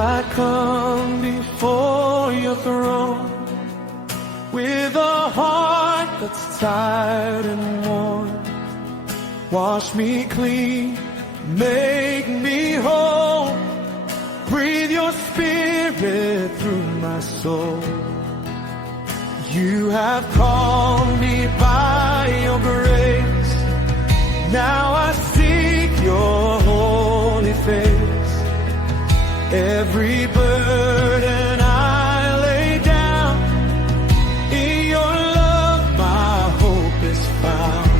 I come before your throne with a heart that's tired and worn. Wash me clean, make me whole. Breathe your spirit through my soul. You have called me by your grace. Now I seek your holy face. Every burden I lay down, in your love my hope is found.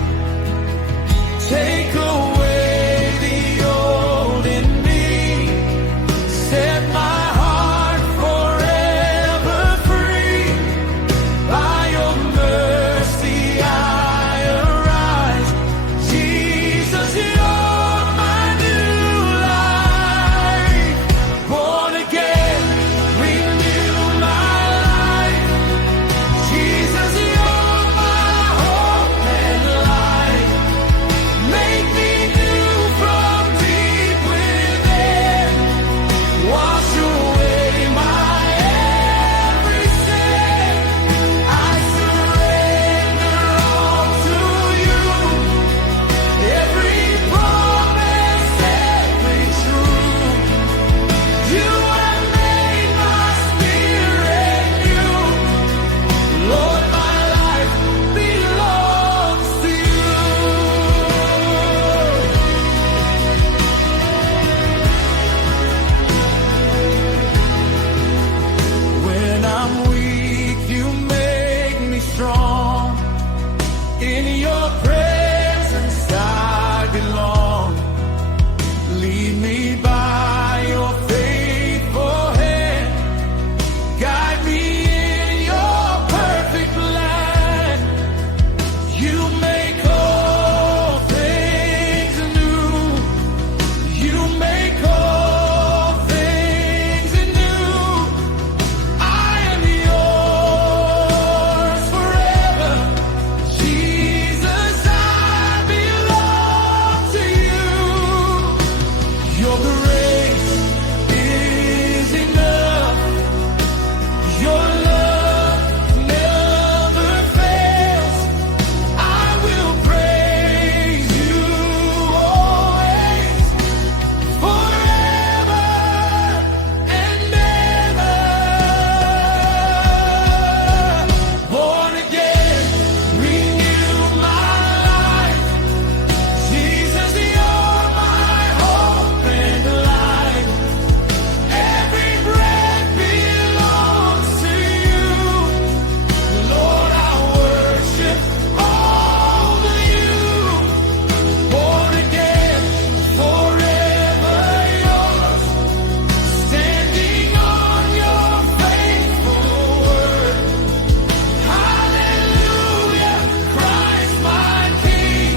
Take away the old in me, set my heart forever free. By your mercy I arise. Jesus, you're my new life. Born again, renew my life. Jesus, you're my hope and life. Make me new from deep within. Wash away my every sin. I surrender all to you. Every promise, every truth. You have made my spirit new. Lord, my life belongs to you. When I'm weak, you make me strong. In your presence I belong. Lead me by your faithful hand. Guide me in your perfect plan. You make all things new. You make all things new. I am yours forever. Jesus, I belong to you. Your grace is enough. Your love never fails. I will praise you always, forever and ever. Born again, renew my life. Jesus, you're my hope and life. Every breath belongs to you. Lord, I worship only you. Born again, forever yours. Standing on your faithful word. Hallelujah, Christ my King.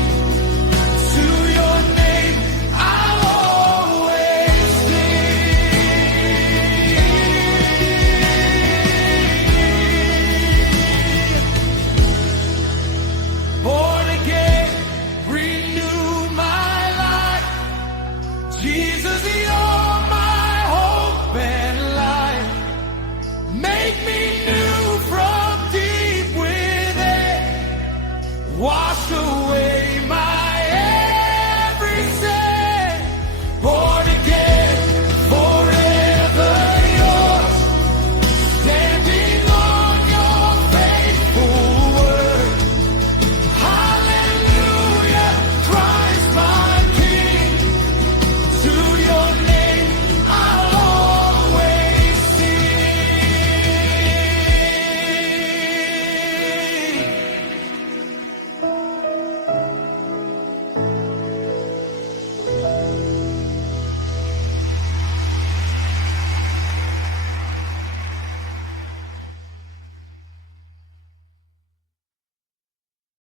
To your name I'll always sing. Born again, renew my life. Jesus, you're my hope and life. Make me new from deep within. Wash away